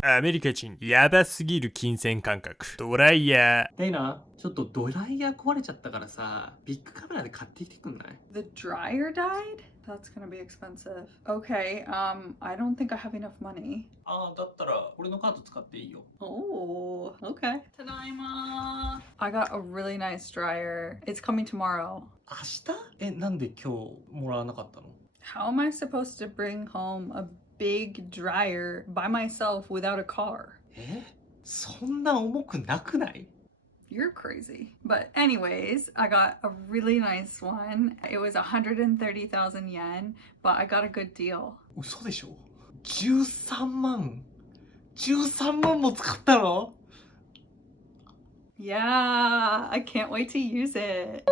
アメリカ人ヤバすぎる金銭感覚ドライヤー。ダイナ、ちょっとドライヤー壊れちゃったからさ、ビッグカメラで買ってきてくんない？ The dryer died? That's gonna be expensive. Okay, I don't think I have enough money. だったら俺のカード使っていいよ。Oh, okay. Tadaima! I got a really nice dryer. It's coming tomorrow. 明日？なんで今日もらわなかったの？ How am I supposed to bring home a big dryer by myself without a car? そんな重くなくない？ You're crazy. But anyways, I got a really nice one. It was 130,000 yen, but I got a good deal. 嘘でしょ？13万も使ったの？ Yeah, I can't wait to use it.